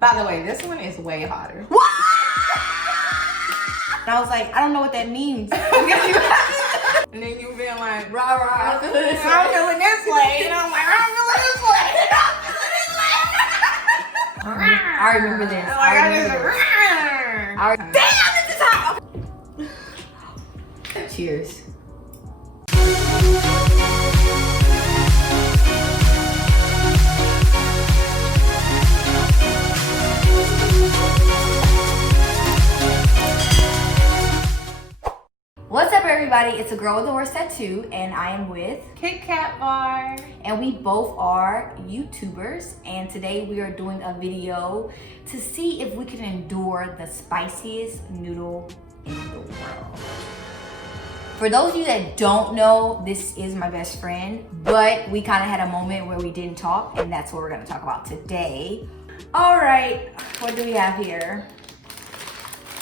By the way, this one is way hotter. What? And I was like, I don't know what that means. And then you being like, rah, rah, I'm feeling this way. And I'm like, I'm feeling this way. I remember this. Damn, this is hot. Cheers. What's up, everybody? It's a girl with the worst tattoo, and I am with Kitkatbarre. and we both are YouTubers, and today we are doing a video to see if we can endure the spiciest noodle in the world. For those of you that don't know, this is my best friend, but we kind of had a moment where we didn't talk, and that's what we're going to talk about today. All right, what do we have here?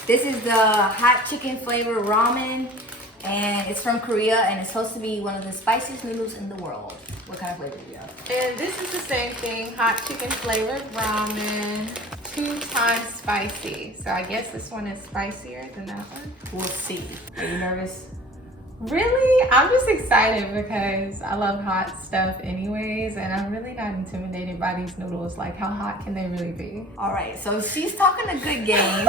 This is the hot chicken flavored ramen, and it's from Korea, and it's supposed to be one of the spiciest noodles in the world. What kind of flavor do you have? And this is the same thing, hot chicken flavored ramen, 2 times spicy. So I guess this one is spicier than that one. We'll see. Are you nervous? Really? I'm just excited because I love hot stuff anyways, and I'm really not intimidated by these noodles. Like, how hot can they really be? All right, so she's talking a good game.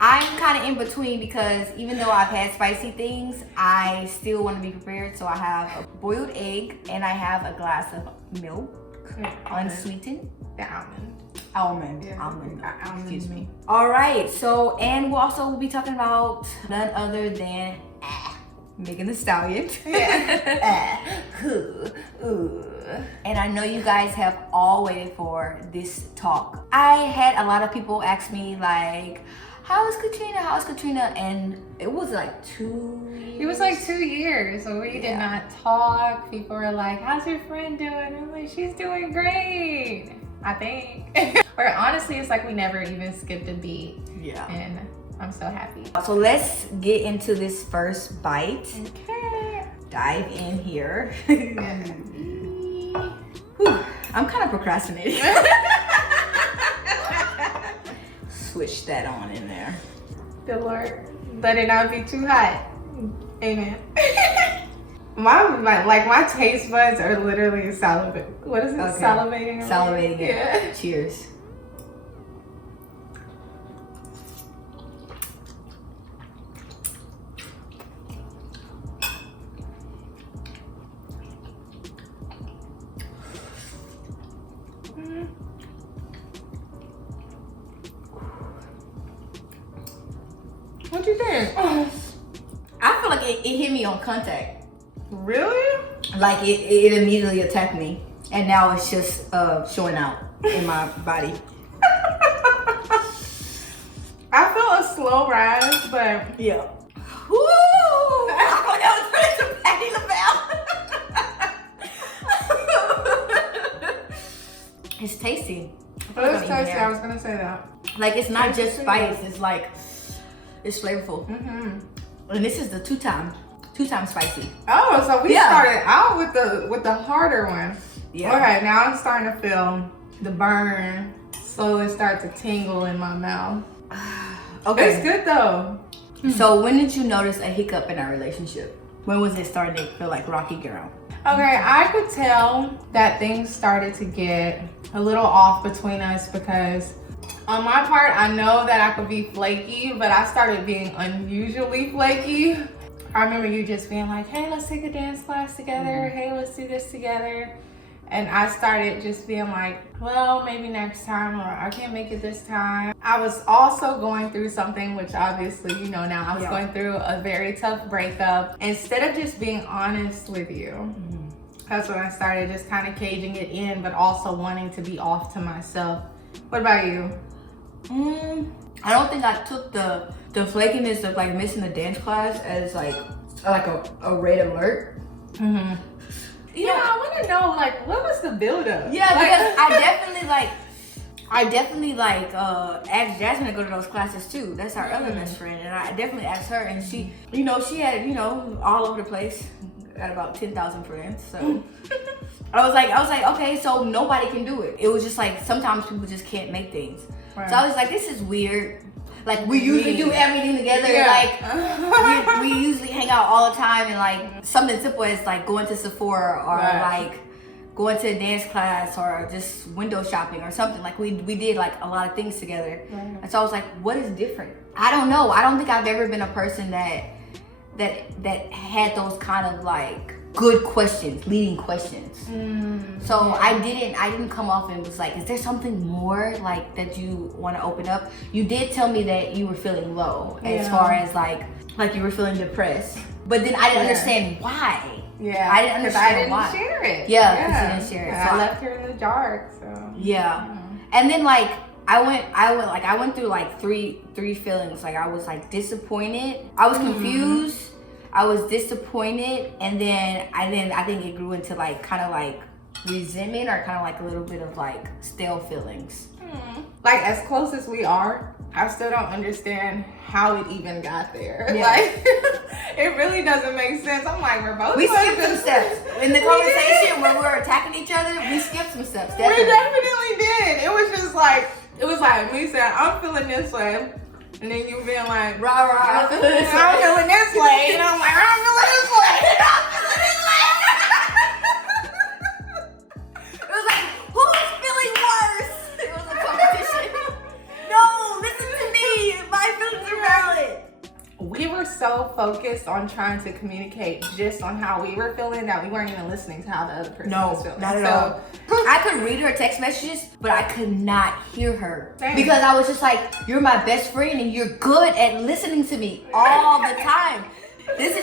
I'm kind of in between because even though I've had spicy things, I still want to be prepared. So I have a boiled egg and I have a glass of milk, unsweetened. The Almond. almond. Excuse me. All right, so, and we'll also be talking about none other than Megan Thee Stallion. Yeah. And I know you guys have all waited for this talk. I had a lot of people ask me like, how is Katrina? And it was like 2 years. It was like 2 years, so we did not talk. People were like, how's your friend doing? I'm like, she's doing great, I think. Or honestly, it's like we never even skipped a beat. Yeah. And I'm so happy. So let's get into this first bite. Okay. Dive in here. Whew, I'm kind of procrastinating. Switch that on in there. Good Lord, let it not be too hot. Amen. my taste buds are literally salivating. What is it? Okay. Salivating. Salivating. Yeah. Cheers. What you think? I feel like it hit me on contact. Really? Like it immediately attacked me, and now it's just showing out in my body. I felt a slow rise, but Yeah. Woo! That was pretty some Patti LaBelle. It's tasty. it was tasty. I was gonna say that. Like, it's not just spice. It's like, it's flavorful. Mm-hmm. And this is the two times spicy. Oh, so we Yeah. started out with the harder one. Yeah. Okay, now I'm starting to feel the burn slowly start to tingle in my mouth. Okay. It's good though. So when did you notice a hiccup in our relationship? When was it starting to feel like rocky ground? Okay, I could tell that things started to get a little off between us because on my part, I know that I could be flaky, but I started being unusually flaky. I remember you just being like, hey, let's take a dance class together. Hey, let's do this together. And I started just being like, well, maybe next time, or I can't make it this time. I was also going through something, which obviously you know now, I was going through a very tough breakup. Instead of just being honest with you, that's when I started just kind of caging it in, but also wanting to be off to myself. What about you? I don't think I took the flakiness of like missing the dance class as like a red alert. Mm-hmm. You know, I want to know, like, what was the buildup? Yeah, because I definitely asked Jasmine to go to those classes too. That's our other best friend, and I definitely asked her, and she had all over the place. Got about 10,000 friends, so I was like, okay, so nobody can do it. It was just like, sometimes people just can't make things. Right. So I was like, this is weird. Like, we usually do everything together. Yeah. Like, we usually hang out all the time, and like, something simple as like going to Sephora or like going to a dance class or just window shopping or something. Like, we did like a lot of things together. Right. And so I was like, what is different? I don't know. I don't think I've ever been a person that had those kind of like good questions, leading questions. So I didn't come off and was like, is there something more like that you want to open up? You did tell me that you were feeling low, as far as like you were feeling depressed, but then I didn't understand why. Yeah, I didn't understand why. I didn't share it. Yeah, because you didn't share it. So I left her in the dark. So and then like I went through like three feelings. Like, I was like disappointed, I was confused, I was disappointed, and then I think it grew into like kind of like resentment, or kind of like a little bit of like stale feelings. Like, as close as we are, I still don't understand how it even got there. Yeah. Like, it really doesn't make sense. I'm like, we're both. We skipped some steps in the conversation when we were attacking each other. We skipped some steps. Definitely. We definitely did. It was just like, me saying, I'm feeling this way, and then you being like, rah rah, I'm feeling this way, and I'm like, I'm feeling this way. It was like, who's feeling worse? It was a competition. No, listen to me. My feelings are valid. We were so focused on trying to communicate just on how we were feeling that we weren't even listening to how the other person was feeling. Not at all. I could read her text messages, but I could not hear her. Same. Because I was just like, you're my best friend and you're good at listening to me all the time.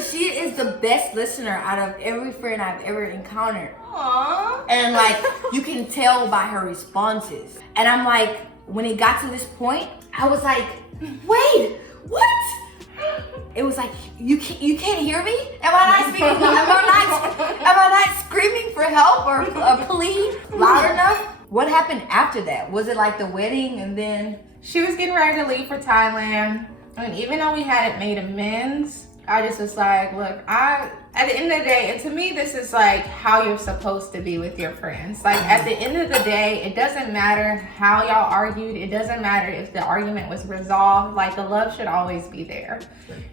She is the best listener out of every friend I've ever encountered. Aww. And like, you can tell by her responses. And I'm like, when it got to this point, I was like, wait, what? It was like, you can't hear me? Am I not speaking? Am I not screaming for help or a plea loud enough? What happened after that? Was it like the wedding and then? She was getting ready to leave for Thailand. And even though we hadn't made amends, I just was like, look, at the end of the day, and to me, this is like how you're supposed to be with your friends. Like, at the end of the day, it doesn't matter how y'all argued. It doesn't matter if the argument was resolved. Like, the love should always be there.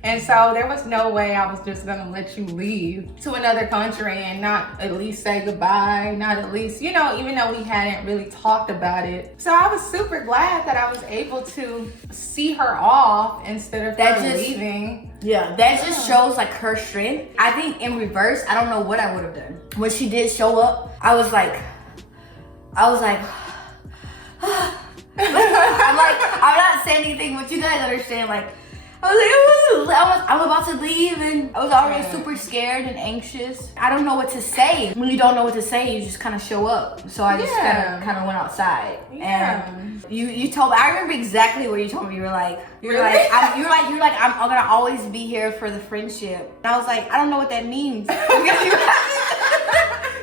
And so there was no way I was just gonna let you leave to another country and not at least say goodbye, not at least, even though we hadn't really talked about it. So I was super glad that I was able to see her off instead of her leaving. Yeah, that just shows like her strength. I think in reverse, I don't know what I would have done. When she did show up, I was like, I'm not saying anything, but you guys understand, like, I'm about to leave, and I was already super scared and anxious. I don't know what to say. When you don't know what to say, you just kind of show up. So I just kind of went outside. Yeah. And you told me, I remember exactly what you told me. You were like, I'm gonna always be here for the friendship. And I was like, I don't know what that means. Because you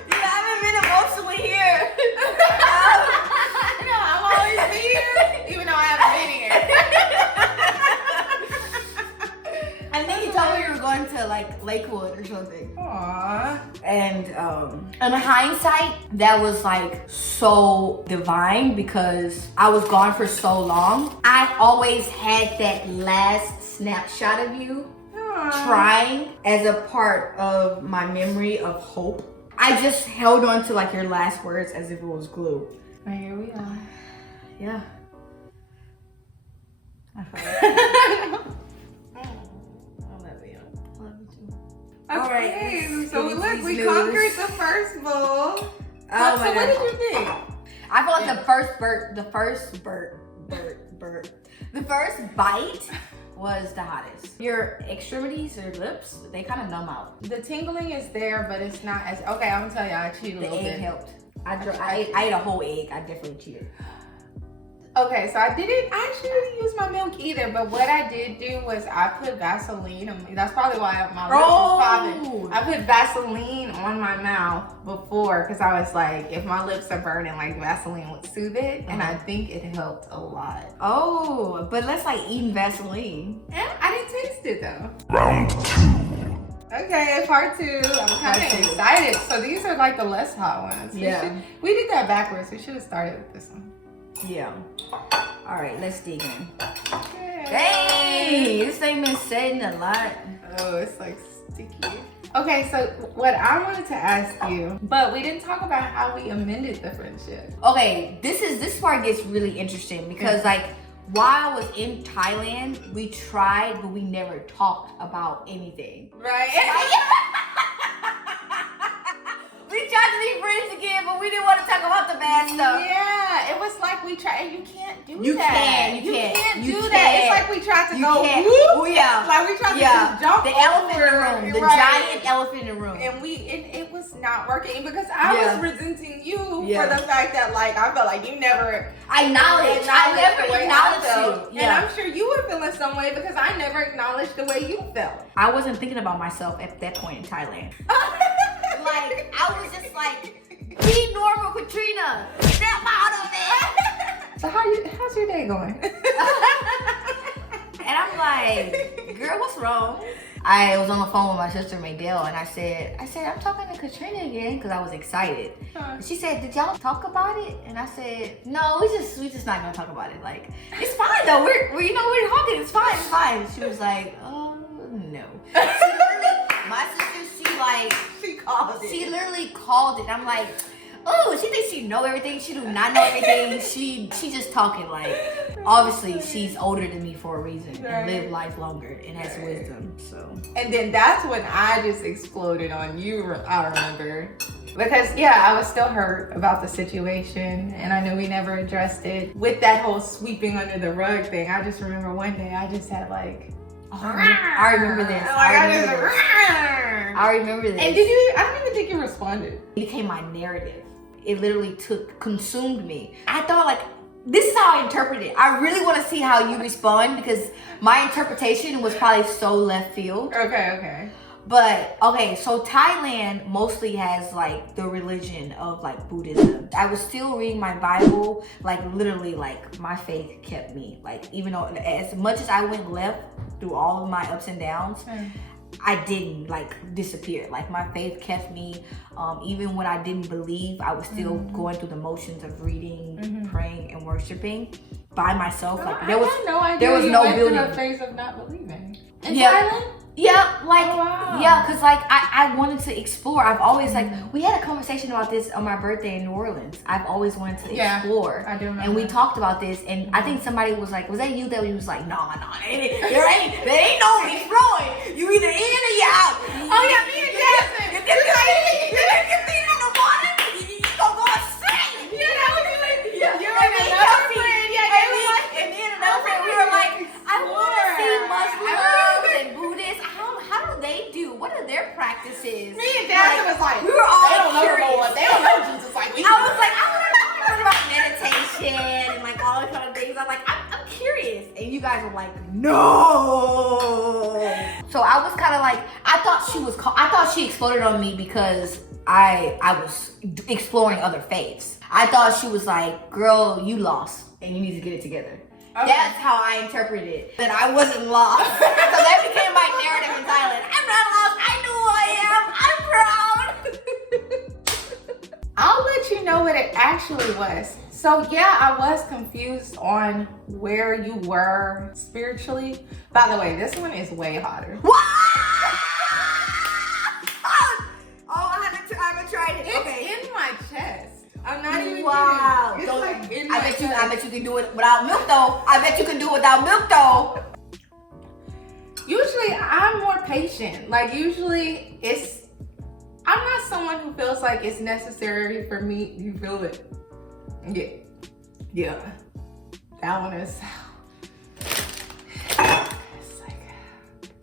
haven't been emotionally here. No, I'm always be here, even though I haven't been here. I think you told me you were going to like Lakewood or something. Aww. And in hindsight, that was like so divine because I was gone for so long. I always had that last snapshot of you trying as a part of my memory of hope. I just held on to like your last words as if it was glue. And here we are. Yeah. Okay, so look, we conquered the first bowl. So what did you think? I feel like the first bite was the hottest. Your extremities or lips, they kind of numb out. The tingling is there, but it's not as, okay, I'm gonna tell you, I cheated a little bit. The egg helped. I ate a whole egg. I definitely cheated. Okay, so I actually didn't use my milk either, but what I did do was I put Vaseline on me. That's probably why my lips was popping. I put Vaseline on my mouth before because I was like, if my lips are burning, like Vaseline would soothe it, and I think it helped a lot. Oh, but that's like eating Vaseline. And I didn't taste it though. Round 2. Okay, part 2. I'm kind of excited. So these are like the less hot ones. Yeah. We did that backwards. We should have started with this one. Yeah. All right, let's dig in. Okay. Hey, this thing been setting a lot. Oh, it's like sticky. Okay, so what I wanted to ask you, but we didn't talk about how we amended the friendship. Okay, this part gets really interesting because like while I was in Thailand, we tried, but we never talked about anything. Right? We tried to be friends again, but we didn't want to talk about the bad stuff. Yeah, it was like we tried, and you can't do You that. can't do that. It's like we tried to go, whoop. Oh yeah. Like we tried to just jump the elephant in the over, room, the right. giant elephant in the room. And it was not working because I was resenting you for the fact that like I felt like you never I never acknowledged you. And I'm sure you were feeling some way because I never acknowledged the way you felt. I wasn't thinking about myself at that point in Thailand. Like I was just like, be normal, Katrina. Step out of it. So how's your day going? And I'm like, girl, what's wrong? I was on the phone with my sister Maydell, and I said, I'm talking to Katrina again because I was excited. She said, did y'all talk about it? And I said, no, we just not gonna talk about it. Like, it's fine though. We're talking. It's fine. She was like, oh no. My sister, she literally called it. I'm like, oh, she thinks she know everything. She do not know everything. She just talking like, obviously she's older than me for a reason and live life longer and has wisdom. So. And then that's when I just exploded on you. I remember because I was still hurt about the situation, and I knew we never addressed it with that whole sweeping under the rug thing. I just remember one day I just had like. I remember this. I remember this. And I don't even think you responded. It became my narrative. It literally consumed me. I thought like, this is how I interpret it. I really want to see how you respond because my interpretation was probably so left field. Okay. But okay, so Thailand mostly has like the religion of like Buddhism. I was still reading my Bible, like literally like my faith kept me. Like even though as much as I went left through all of my ups and downs, I didn't like disappear. Like my faith kept me. Even when I didn't believe, I was still going through the motions of reading, praying, and worshiping by myself. Like there was no building. A phase of not believing. In Thailand? Yeah, like, cause like I wanted to explore. I've always like, we had a conversation about this on my birthday in New Orleans. I've always wanted to explore. I do remember. And we talked about this, and I think somebody was like, was that you that was like, nah, there ain't no exploring. You either in or you out. Oh yeah, me and Jasmine. If you're feet in the water, you gonna go insane. You know, you're and another friend. And me and another friend, we were like, I want to see Muslims and Buddhists. How do they do? What are their practices? Me and Jasmine was like, we were all curious. They don't know Jesus like we do. I was like, I want to learn about meditation and like all those kind of things. I'm like, I'm curious. And you guys were like, no. So I was kind of like, I thought she exploded on me because I was exploring other faiths. I thought she was like, girl, you lost and you need to get it together. Okay. That's how I interpreted it. That I wasn't lost. So that became my narrative in Thailand. I'm not lost. I know who I am. I'm proud. I'll let you know what it actually was. So yeah, I was confused on where you were spiritually. By the way, this one is way hotter. What? Oh, I haven't tried it. It's in my chest. I'm not even kidding. It's like in my chest. I bet you can do it without milk though. I bet you can do it without milk though. Usually I'm more patient. Like usually I'm not someone who feels like it's necessary for me. You feel it? Yeah. That one is.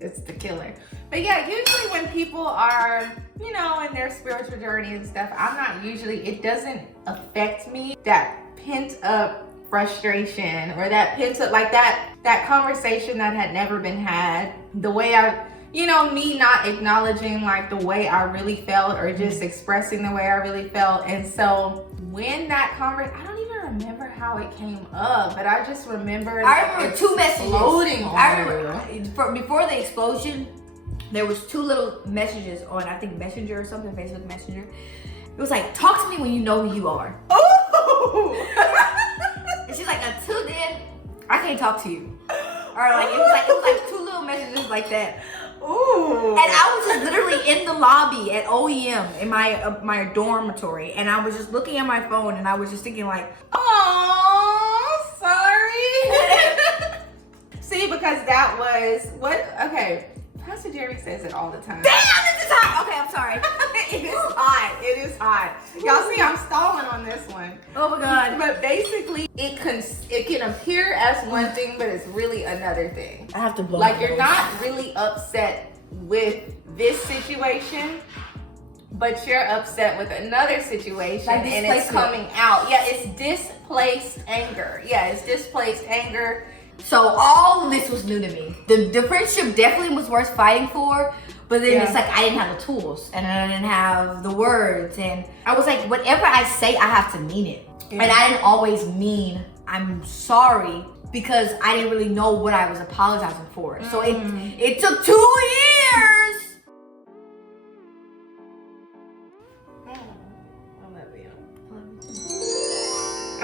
It's the killer. But yeah, usually when people are, in their spiritual journey and stuff, it doesn't affect me. That pent up frustration or that pent up, like that conversation that had never been had, the way me not acknowledging like the way I really felt or just expressing the way I really felt. And so when that conversation, I don't even remember how it came up, but I just remember two messages exploding. I remember before the explosion, there was 2 little messages on, I think Messenger or something, Facebook Messenger. It was like, talk to me when you know who you are. Ooh. And she's like, until then, I can't talk to you. Or like, it was like 2 little messages like that. Ooh. And I was just literally in the lobby at OEM in my dormitory, and I was just looking at my phone, and I was just thinking like, oh, sorry. See, because that was what? Okay, Pastor Jerry says it all the time. damn, this is hot. Okay, I'm sorry. It is hot. It is hot. Y'all see, I'm stalling on this one. Oh my God. But basically, it can appear as one thing, but it's really another thing. I have to blow. Like, you're not really upset with this situation, but you're upset with another situation, Like and it's coming out. Yeah, it's displaced anger. Yeah, it's displaced anger. So all of this was new to me. The friendship definitely was worth fighting for, but then it's like I didn't have the tools, and I didn't have the words, and I was like, whatever I say, I have to mean it. And I didn't always mean I'm sorry, because I didn't really know what I was apologizing for. So it took 2 years.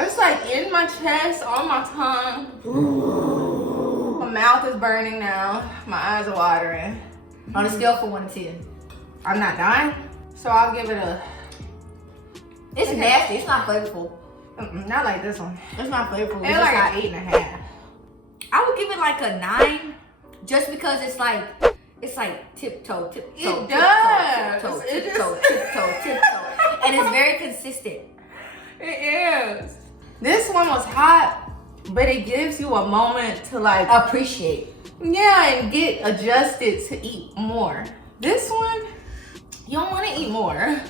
It's like in my chest, on my tongue. Ooh. My mouth is burning now. My eyes are watering. On a scale from 1 to 10. I'm not dying, so I'll give it a... It's nasty. It's not flavorful. Not like this one. It's not flavorful. It's like an 8.5. I would give it like a 9, just because it's like tiptoe, tiptoe, It does. tiptoe, It tiptoe, just- tiptoe, tiptoe, and it's very consistent. It is. This one was hot, but it gives you a moment to like Appreciate. yeah, and get adjusted to eat more. This one, you don't want to eat more.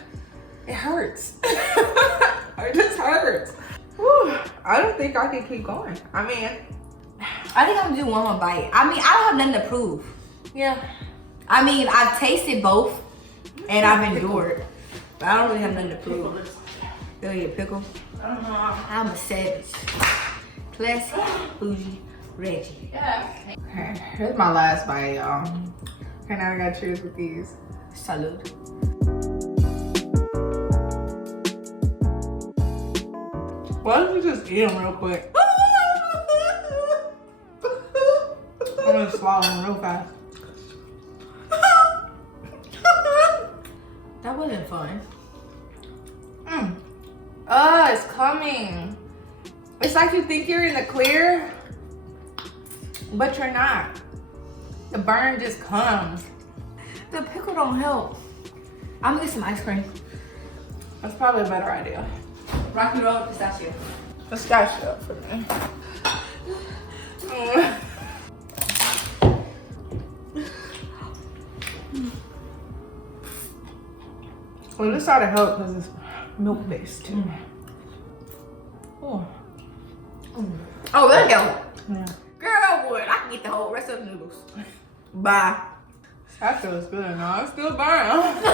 It hurts. It just hurts. Whew. I don't think I can keep going. I mean, I think I'm gonna do one more bite. I mean, I don't have nothing to prove. yeah. I mean, I've tasted both, and I've endured, but I don't really have nothing to prove. Go eat a pickle. I'm a savage. Classy, bougie, Reggie. Yeah. Okay, here's my last bite, y'all. Okay, now I gotta choose with these. Salute. Why don't you just eat them real quick? I'm gonna swallow them real fast. That wasn't fun. It's coming. It's like you think you're in the clear, but you're not. The burn just comes. The pickle don't help. I'm gonna get some ice cream. That's probably a better idea. Rocky Road pistachio. Pistachio for me. Well, this ought to help because it's milk based too. Oh. Oh, there you go. Yeah. Girl, would I can get the whole rest of the noodles. Bye. That feels good. No, I'm still burned.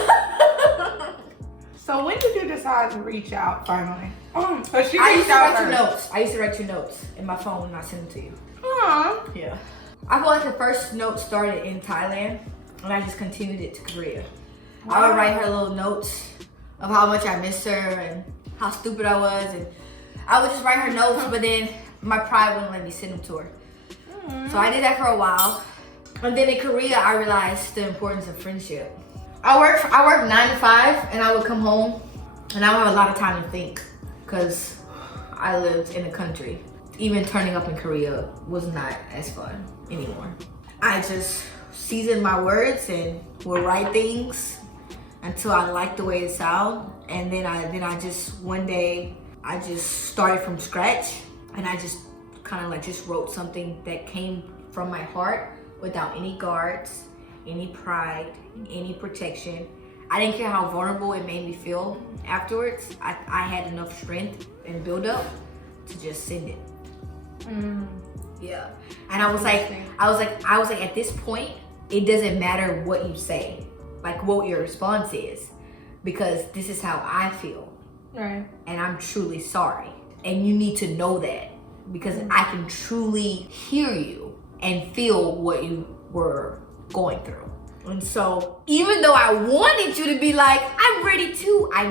So when did you decide to reach out finally? So she I used reached to out write your first. notes. I used to write your notes in my phone and I send them to you. Aw. Yeah. I feel like the first note started in Thailand and I just continued it to Korea. I would write her little notes of how much I missed her and how stupid I was, and I would just write her notes, but then my pride wouldn't let me send them to her. So I did that for a while. And then in Korea, I realized the importance of friendship. I worked 9 to 5 and I would come home and I would have a lot of time to think because I lived in the country. Even turning up in Korea was not as fun anymore. I just seasoned my words and would write things until I liked the way it sounded. And then I just, one day, I just started from scratch and I just kind of like just wrote something that came from my heart without any guards, any pride, any protection. I didn't care how vulnerable it made me feel afterwards. I had enough strength and build up to just send it. Yeah. And I was like, at this point, it doesn't matter what you say, like what your response is, because this is how I feel. Right. And I'm truly sorry. And you need to know that because I can truly hear you and feel what you were going through. And so even though I wanted you to be like, I'm ready too, I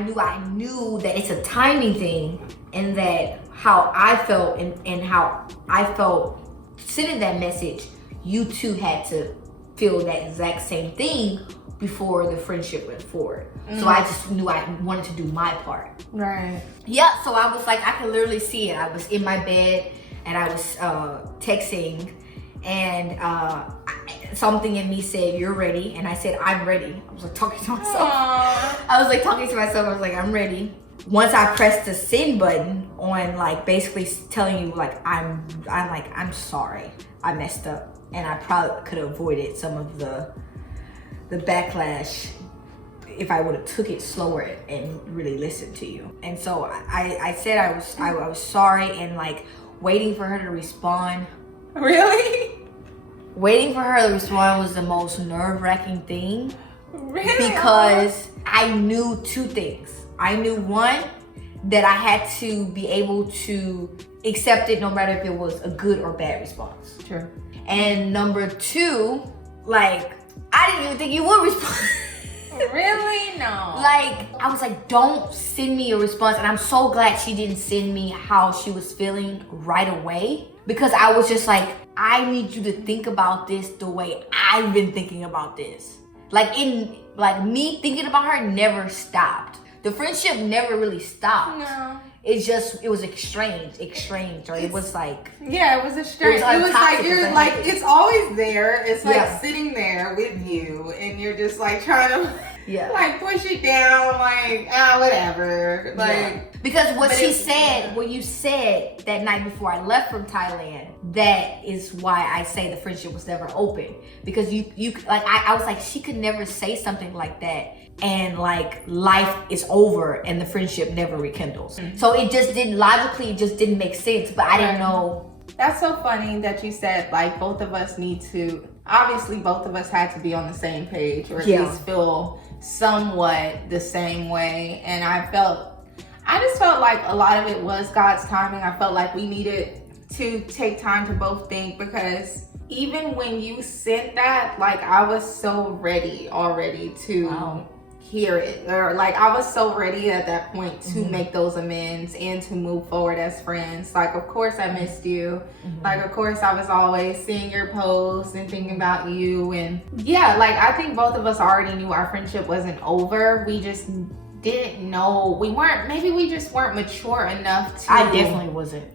knew that it's a timing thing, and that how I felt and how I felt sending that message, you two had to feel that exact same thing before the friendship went forward. So I just knew I wanted to do my part. Right. Yeah, so I was like, I could literally see it. I was in my bed and I was texting, and something in me said, you're ready. And I said, I'm ready. I was like talking to myself. Aww. I was like talking to myself. I was like, I'm ready. Once I pressed the send button on, like, basically telling you, like, I'm sorry, I messed up, and I probably could have avoided some of the backlash if I would have took it slower and really listened to you. And so I said I was sorry, and like waiting for her to respond. Really? Waiting for her to respond was the most nerve-wracking thing. Really? Because I knew two things. I knew, one, that I had to be able to accept it no matter if it was a good or bad response. True. And number two, like, I didn't even think you would respond. Really? No. Like, I was like, don't send me a response. And I'm so glad she didn't send me how she was feeling right away. Because I was just like, I need you to think about this the way I've been thinking about this. Like, me thinking about her never stopped. The friendship never really stopped. No. It was exchanged, or it was like, yeah, it was a strange. It was like, you're like, it's always there. It's like sitting there with you, and you're just like trying to like push it down, like, whatever. Like, because what you said that night before I left from Thailand, that is why I say the friendship was never open. Because you like, I was like, she could never say something like that and like life is over and the friendship never rekindles. So it just didn't make sense, but I didn't know. That's so funny that you said like both of us need to, obviously both of us had to be on the same page, or at least feel somewhat the same way. And I just felt like a lot of it was God's timing. I felt like we needed to take time to both think, because even when you sent that, like, I was so ready already to hear it, or like I was so ready at that point to make those amends and to move forward as friends. Like, of course I missed you. Like, of course I was always seeing your posts and thinking about you. And yeah, like, I think both of us already knew our friendship wasn't over. We just didn't know, maybe we just weren't mature enough to, I definitely wasn't,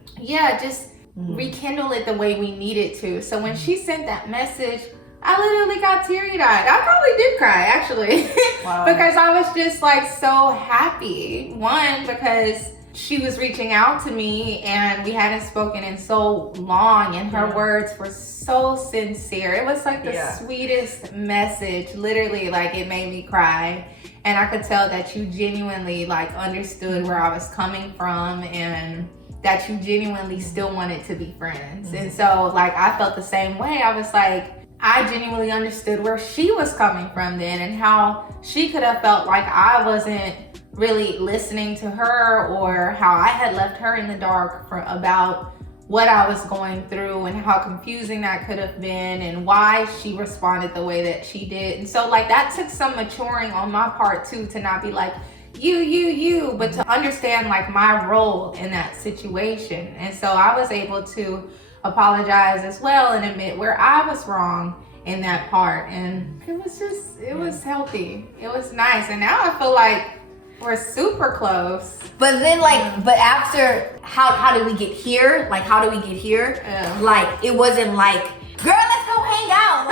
just rekindle it the way we needed to. So when she sent that message, I literally got teary-eyed. I probably did cry, actually. Wow. Because I was just like so happy. One, because she was reaching out to me and we hadn't spoken in so long, and her words were so sincere. It was like the sweetest message. Literally, like, it made me cry. And I could tell that you genuinely like understood where I was coming from, and that you genuinely still wanted to be friends. And so like, I felt the same way. I was like, I genuinely understood where she was coming from then, and how she could have felt like I wasn't really listening to her, or how I had left her in the dark about what I was going through, and how confusing that could have been, and why she responded the way that she did. And so like, that took some maturing on my part too, to not be like, you, but to understand like my role in that situation. And so I was able to apologize as well and admit where I was wrong in that part. And it was healthy. It was nice. And now I feel like we're super close. But then like, but after, how did we get here? Like, how did we get here? Like, it wasn't like, girl, let's go hang out.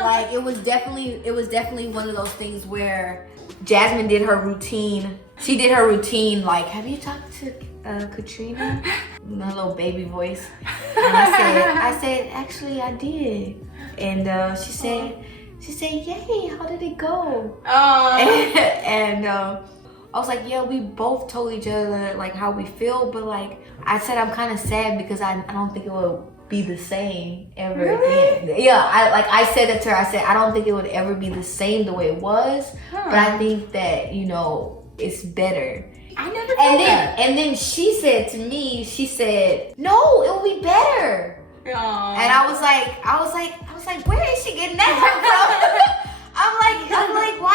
Like it was definitely one of those things where Jasmine did her routine. She did her routine like, have you talked to Katrina? My little baby voice. And I said, actually I did. And she said, yay, how did it go? And I was like, yeah, we both told each other like how we feel, but like, I said I'm kind of sad because I don't think it will be the same ever again. Yeah, I said that to her. I said, I don't think it would ever be the same the way it was, but I think that, you know, it's better. I never thought that. And then she said to me, she said, no, it will be better. Aww. And I was like, where is she getting that from? I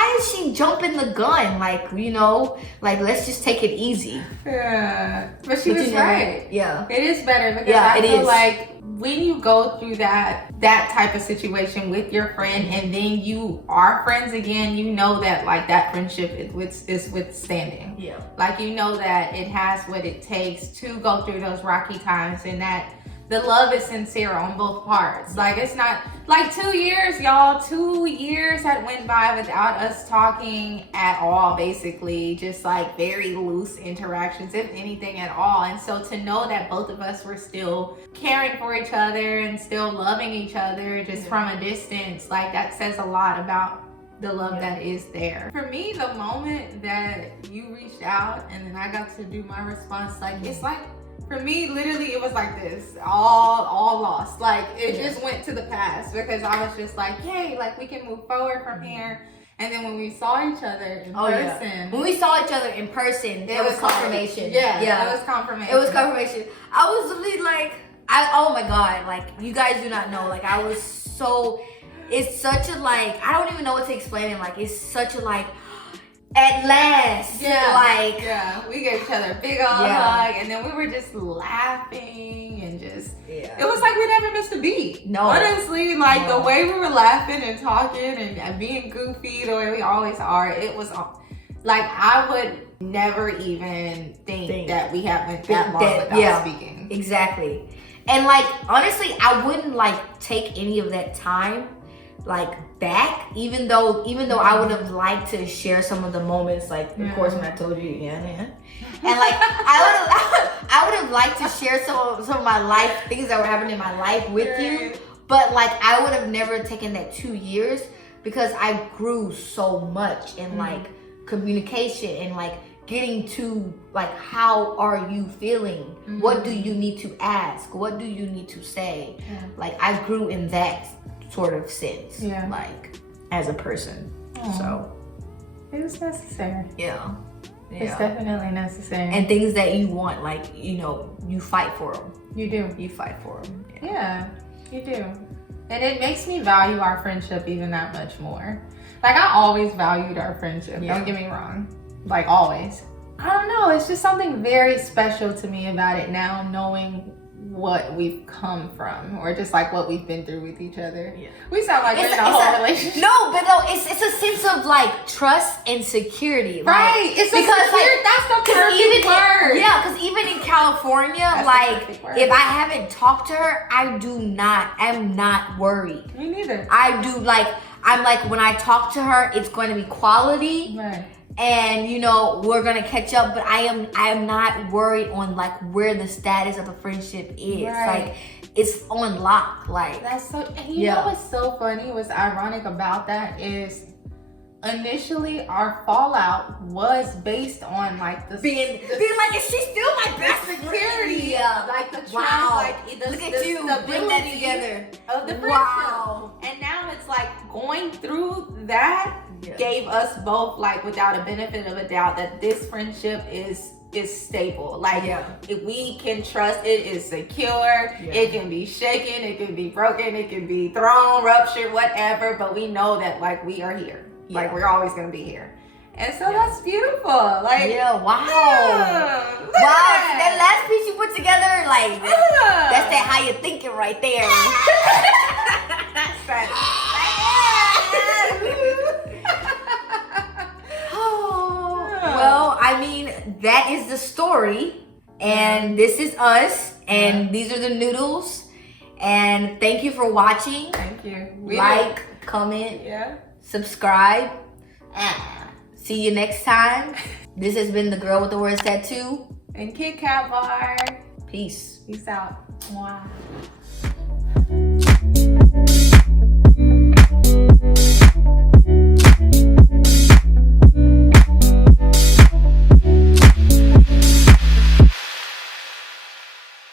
why is she jumping the gun? Like, you know, like, let's just take it easy. Yeah, but she was right. Yeah, it is better because I feel like when you go through that type of situation with your friend and then you are friends again, you know that like that friendship is withstanding. Yeah, like you know that it has what it takes to go through those rocky times, and that the love is sincere on both parts. Like, it's not like 2 years, y'all. 2 years had went by without us talking at all, basically. Just like very loose interactions, if anything at all. And so to know that both of us were still caring for each other and still loving each other just from a distance, like that says a lot about the love that is there. For me, the moment that you reached out and then I got to do my response, like it's like, for me, literally, it was like this, all lost. Like, it just went to the past because I was just like, yay, like we can move forward from here. And then when we saw each other in person. When we saw each other in person, there was confirmation. It was confirmation. It was confirmation. I was really like, oh my God, like, you guys do not know. Like, I was so, it's such a like, I don't even know what to explain it. Like, it's such a like, at last, we gave each other a big old hug, and then we were just laughing and just it was like we never missed a beat. No, honestly, like the way we were laughing and talking and being goofy the way we always are, it was like I would never even think that we have went that long without speaking. Exactly. And like honestly, I wouldn't like take any of that time like back, even though I would have liked to share some of the moments, like of course when I told you and like I would have liked to share some of my life things that were happening in my life with you, but like I would have never taken that 2 years because I grew so much in like communication and like getting to like how are you feeling, what do you need to ask, what do you need to say, like I grew in that sort of sense, like as a person. So it was necessary. It's definitely necessary. And things that you want, like, you know, you fight for them. You fight for them. You do. And it makes me value our friendship even that much more. Like, I always valued our friendship, don't get me wrong, like always. I don't know, it's just something very special to me about it now, knowing what we've come from, or just like what we've been through with each other. We sound like we're in a whole relationship. No, but no, it's a sense of like trust and security. Right. Like, it's because that's the perfect word. Yeah, because even in California, that's like if I haven't talked to her, I'm not worried. Me neither. I do like, I'm like, when I talk to her, it's going to be quality. Right. And you know, we're gonna catch up, but I am not worried on like where the status of the friendship is. Like it's on lock. Like that's so. And you know what's so funny? What's ironic about that is initially our fallout was based on like the being like, is she still my best security? Like the trust, like look at you bring that together of the friendship. And now it's like going through that. Gave us both like without a benefit of a doubt that this friendship is stable. Like if we can trust it is secure. It can be shaken, it can be broken, it can be thrown, ruptured, whatever, but we know that like we are here. Like we're always gonna be here. And so that's beautiful. Like wow. That last piece you put together, like that's that how you're thinking right there. Well, I mean, that is the story, and this is us, and these are the noodles, and thank you for watching. Thank you. Like, comment, subscribe. See you next time. This has been the girl with the words tattoo and Kitkatbarre. Peace. Peace out. Wow.